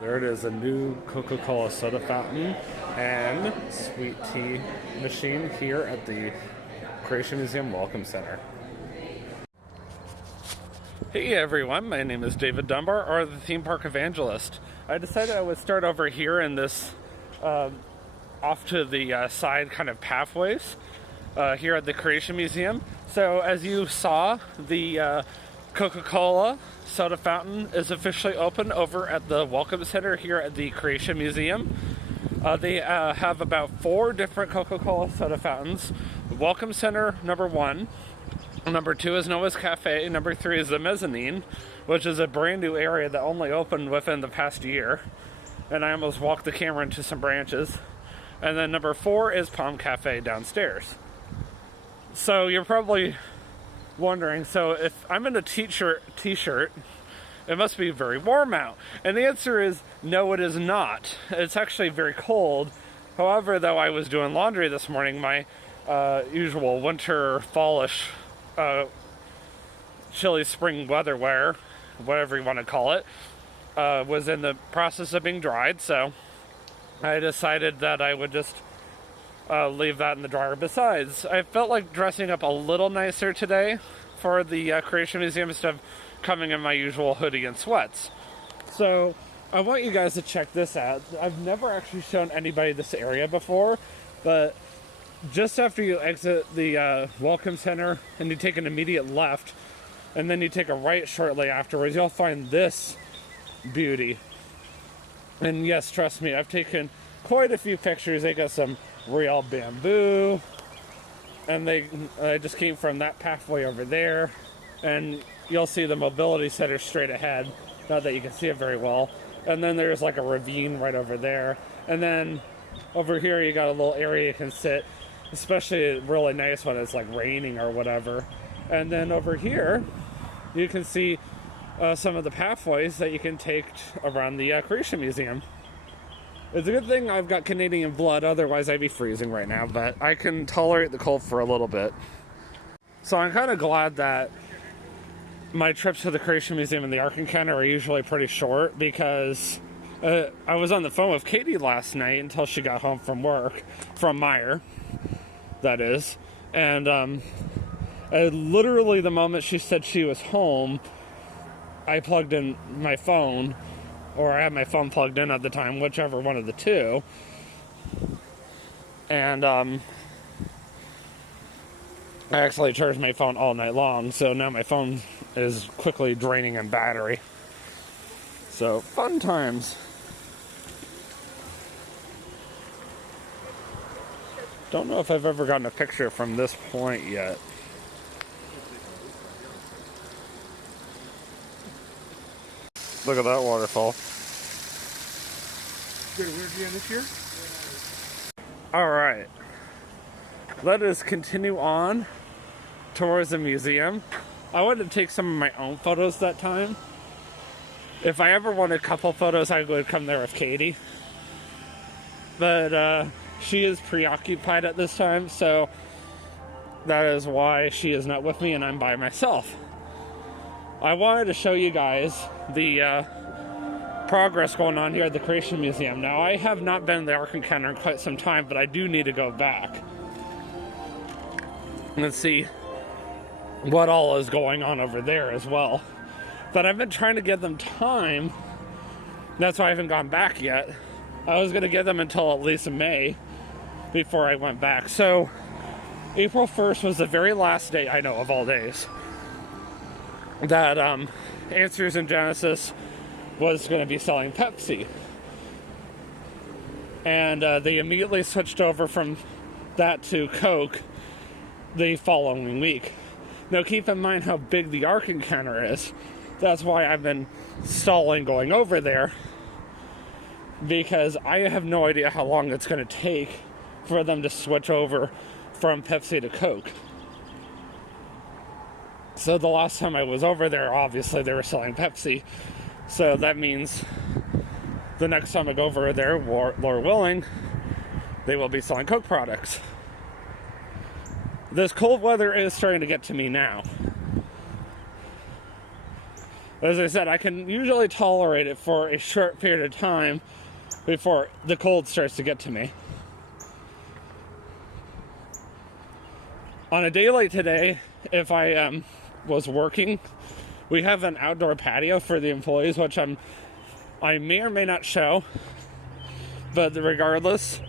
There it is, a new Coca-Cola soda fountain and sweet tea machine here at the Creation Museum Welcome Center. Hey everyone, my name is David Dunbar, or the Theme Park Evangelist. I decided I would start over here in this off to the side kind of pathways here at the Creation Museum. So as you saw, the Coca-Cola soda fountain is officially open over at the Welcome Center here at the Creation Museum. They have about 4 different Coca-Cola soda fountains. The Welcome Center, number 1. Number 2 is Noah's Cafe. Number 3 is the Mezzanine, which is a brand new area that only opened within the past year. And I almost walked the camera into some branches. And then number 4 is Palm Cafe downstairs. So you're probably wondering, so if I'm in a t-shirt, it must be very warm out. And the answer is no, it is not. It's actually very cold. However, though, I was doing laundry this morning, my usual winter, fallish, chilly spring weather wear, whatever you want to call it, was in the process of being dried. So I decided that I would just leave that in the dryer. Besides, I felt like dressing up a little nicer today for the Creation Museum instead of coming in my usual hoodie and sweats. So I want you guys to check this out. I've never actually shown anybody this area before, but just after you exit the Welcome Center and you take an immediate left and then you take a right shortly afterwards, you'll find this beauty. And yes, trust me, I've taken quite a few pictures. They got some real bamboo, and I just came from that pathway over there, and you'll see the mobility center straight ahead, not that you can see it very well. And then there's like a ravine right over there, and then over here you got a little area you can sit, especially really nice when it's like raining or whatever. And then over here you can see some of the pathways that you can take around the Creation Museum. It's a good thing I've got Canadian blood, otherwise I'd be freezing right now, but I can tolerate the cold for a little bit. So I'm kind of glad that my trips to the Creation Museum and the Ark Encounter are usually pretty short, because I was on the phone with Katie last night until she got home from work, from Meijer, that is, and literally the moment she said she was home, I plugged in my phone, or I had my phone plugged in at the time, whichever one of the two. And I actually charged my phone all night long, so now my phone is quickly draining in battery. So, fun times. Don't know if I've ever gotten a picture from this point yet. Look at that waterfall. Good energy this year? Alright. Let us continue on towards the museum. I wanted to take some of my own photos that time. If I ever wanted a couple photos, I would come there with Katie. But she is preoccupied at this time, so that is why she is not with me and I'm by myself. I wanted to show you guys the progress going on here at the Creation Museum. Now, I have not been to the Ark Encounter in quite some time, but I do need to go back. Let's see what all is going on over there as well. But I've been trying to give them time. That's why I haven't gone back yet. I was going to give them until at least May before I went back. So, April 1st was the very last day, I know, of all days, that Answers in Genesis was going to be selling Pepsi. And they immediately switched over from that to Coke the following week. Now keep in mind how big the Ark Encounter is. That's why I've been stalling going over there, because I have no idea how long it's going to take for them to switch over from Pepsi to Coke. So the last time I was over there, obviously they were selling Pepsi. So that means the next time I go over there, Lord willing, they will be selling Coke products. This cold weather is starting to get to me now. As I said, I can usually tolerate it for a short period of time before the cold starts to get to me. On a day like today, if I was working, we have an outdoor patio for the employees, which I may or may not show, but regardless,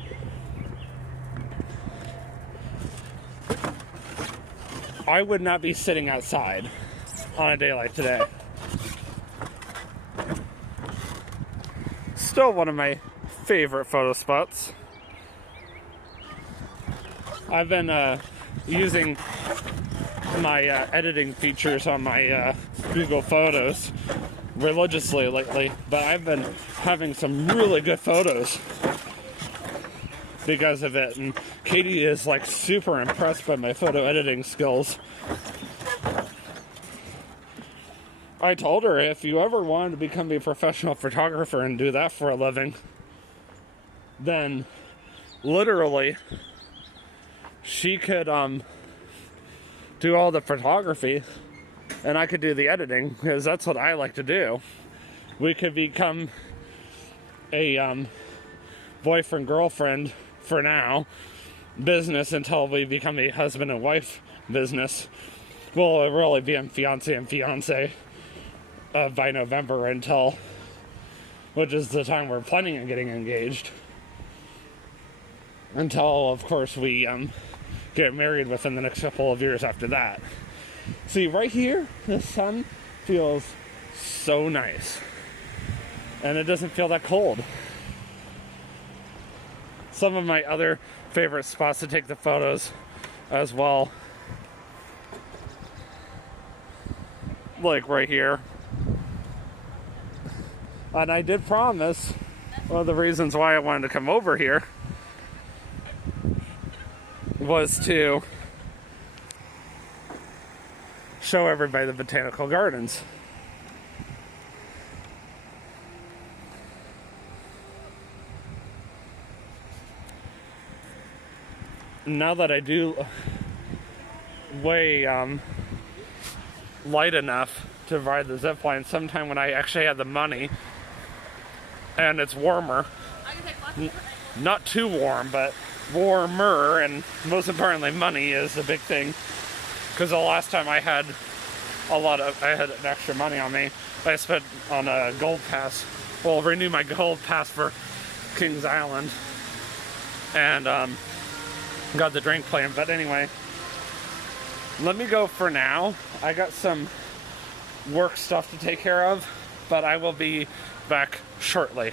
I would not be sitting outside on a day like today. Still one of my favorite photo spots. I've been using my editing features on my Google Photos religiously lately, but I've been having some really good photos because of it, and Katie is like super impressed by my photo editing skills. I told her if you ever wanted to become a professional photographer and do that for a living, then literally she could do all the photography and I could do the editing, because that's what I like to do. We could become a boyfriend girlfriend for now business until we become a husband and wife business. We'll really be in fiance and fiance by November, which is the time we're planning on getting engaged, until of course we get married within the next couple of years after that. See, right here the sun feels so nice and it doesn't feel that cold. Some of my other favorite spots to take the photos as well, like right here. And I did promise, one of the reasons why I wanted to come over here was to show everybody the botanical gardens. Now that I do weigh light enough to ride the zip line, sometime when I actually have the money and it's warmer, not too warm, but warmer, and most importantly money is the big thing, because the last time I had extra money on me, I spent on a gold pass. Well, renew my gold pass for Kings Island, and got the drink plan. But anyway, let me go for now. I got some work stuff to take care of, but I will be back shortly.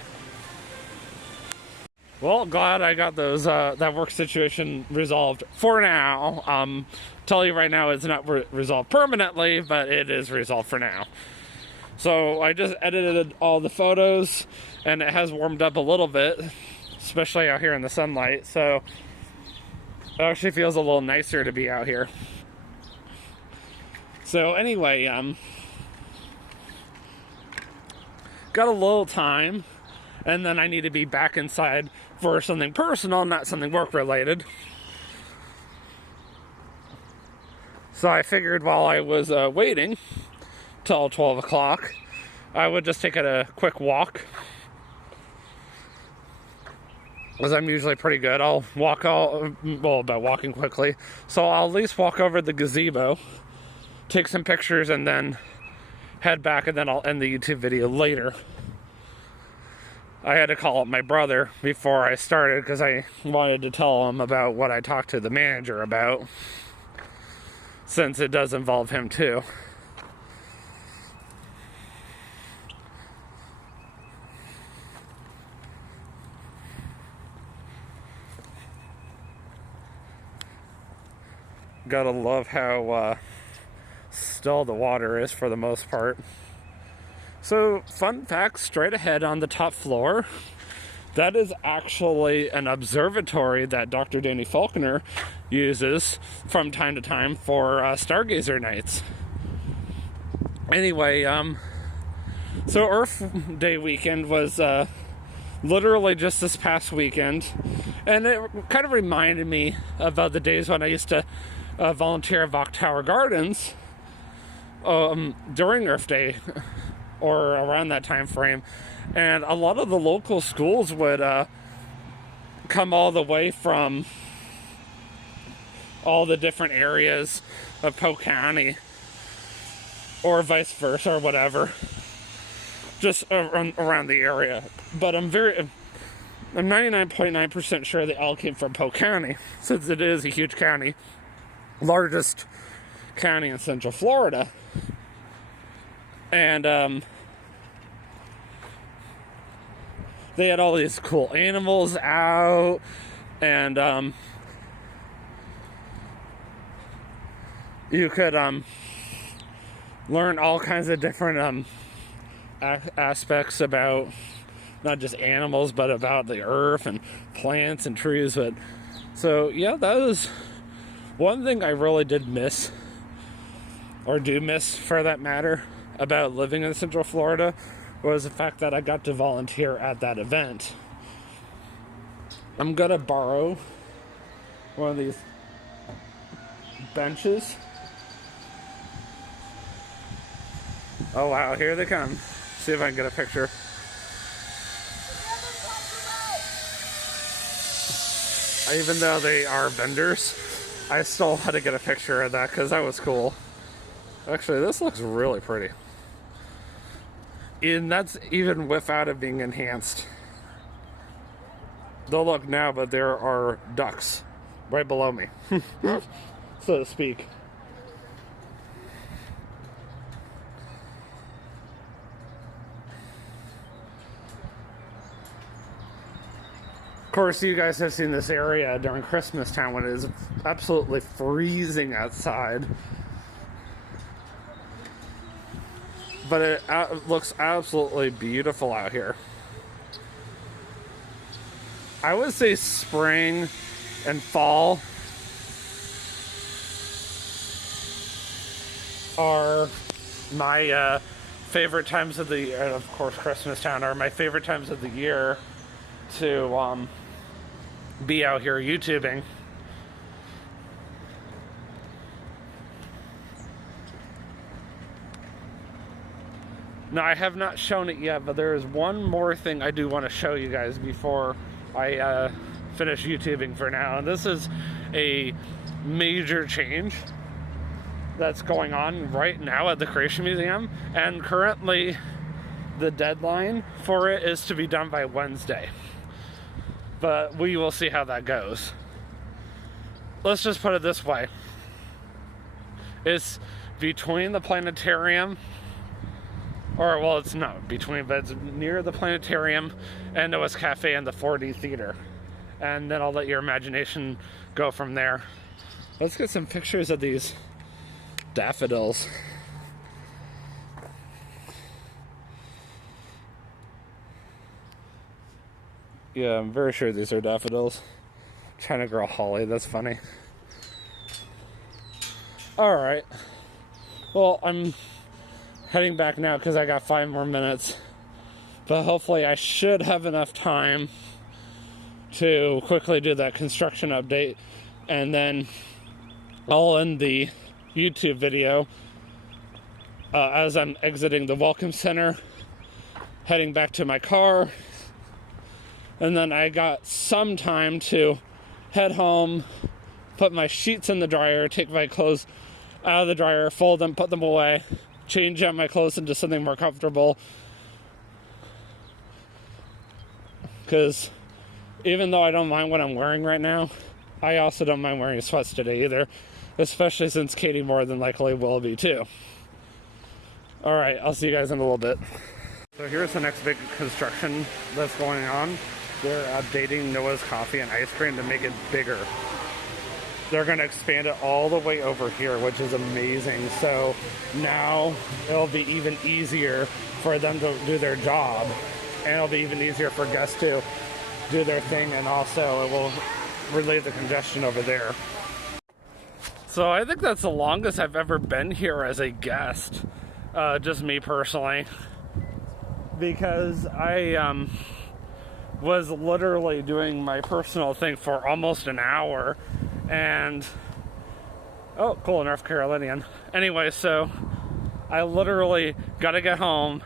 Well, glad I got those that work situation resolved for now. Tell you right now, it's not resolved permanently, but it is resolved for now. So I just edited all the photos, and it has warmed up a little bit, especially out here in the sunlight. So it actually feels a little nicer to be out here. So anyway, got a little time, and then I need to be back inside for something personal, not something work related. So I figured while I was waiting till 12 o'clock, I would just take a quick walk, because I'm usually pretty good. I'll walk about walking quickly. So I'll at least walk over the gazebo, take some pictures, and then head back, and then I'll end the YouTube video later. I had to call up my brother before I started because I wanted to tell him about what I talked to the manager about, since it does involve him too. Gotta love how still the water is for the most part. So, fun fact, straight ahead on the top floor, that is actually an observatory that Dr. Danny Faulkner uses from time to time for stargazer nights. Anyway, so Earth Day weekend was literally just this past weekend, and it kind of reminded me about the days when I used to volunteer at Voc Tower Gardens during Earth Day or around that time frame. And a lot of the local schools would come all the way from all the different areas of Polk County, or vice versa, or whatever, just around the area. But I'm 99.9% sure they all came from Polk County, since it is a huge county, largest county in Central Florida. And they had all these cool animals out, and you could learn all kinds of different aspects about not just animals, but about the earth and plants and trees. But so yeah, that was one thing I really did miss, or do miss for that matter, about living in Central Florida, was the fact that I got to volunteer at that event. I'm gonna borrow one of these benches. Oh wow, here they come. See if I can get a picture. Even though they are vendors, I still had to get a picture of that because that was cool. Actually, this looks really pretty. And that's even without it being enhanced. Don't look now, but there are ducks right below me, so to speak. Of course, you guys have seen this area during Christmas time when it is absolutely freezing outside. But it looks absolutely beautiful out here. I would say spring and fall are my favorite times of the year. And of course, Christmas Town are my favorite times of the year to be out here YouTubing. Now, I have not shown it yet, but there is one more thing I do want to show you guys before I finish YouTubing for now. And this is a major change that's going on right now at the Creation Museum. And currently, the deadline for it is to be done by Wednesday. But we will see how that goes. Let's just put it this way. It's between the planetarium, or well, it's not between, but it's near the planetarium and Noah's Cafe and the 4D Theater. And then I'll let your imagination go from there. Let's get some pictures of these daffodils. Yeah, I'm very sure these are daffodils. China Girl Holly, that's funny. Alright. Well, I'm heading back now because I got 5 more minutes. But hopefully I should have enough time to quickly do that construction update. And then I'll end the YouTube video as I'm exiting the Welcome Center, heading back to my car. And then I got some time to head home, put my sheets in the dryer, take my clothes out of the dryer, fold them, put them away, change out my clothes into something more comfortable. Because even though I don't mind what I'm wearing right now, I also don't mind wearing sweats today either. Especially since Katie more than likely will be too. Alright, I'll see you guys in a little bit. So here's the next big construction that's going on. They're updating Noah's Coffee and Ice Cream to make it bigger. They're going to expand it all the way over here, which is amazing. So now it'll be even easier for them to do their job. And it'll be even easier for guests to do their thing. And also it will relieve the congestion over there. So I think that's the longest I've ever been here as a guest. Just me personally. Because I was literally doing my personal thing for almost an hour. And oh, cool, North Carolinian. Anyway, so I literally got to get home,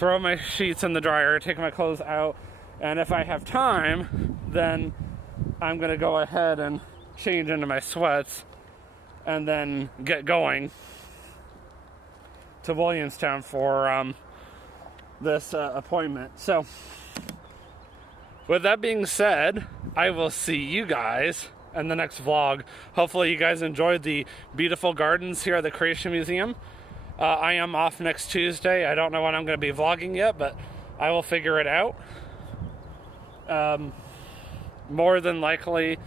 throw my sheets in the dryer, take my clothes out, and if I have time, then I'm gonna go ahead and change into my sweats and then get going to Williamstown for this appointment. So with that being said, I will see you guys in the next vlog. Hopefully you guys enjoyed the beautiful gardens here at the Creation Museum. I am off next Tuesday. I don't know when I'm going to be vlogging yet, but I will figure it out. More than likely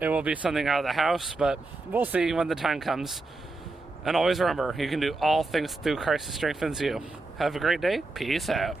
it will be something out of the house, but we'll see when the time comes. And always remember, you can do all things through Christ who strengthens you. Have a great day. Peace out.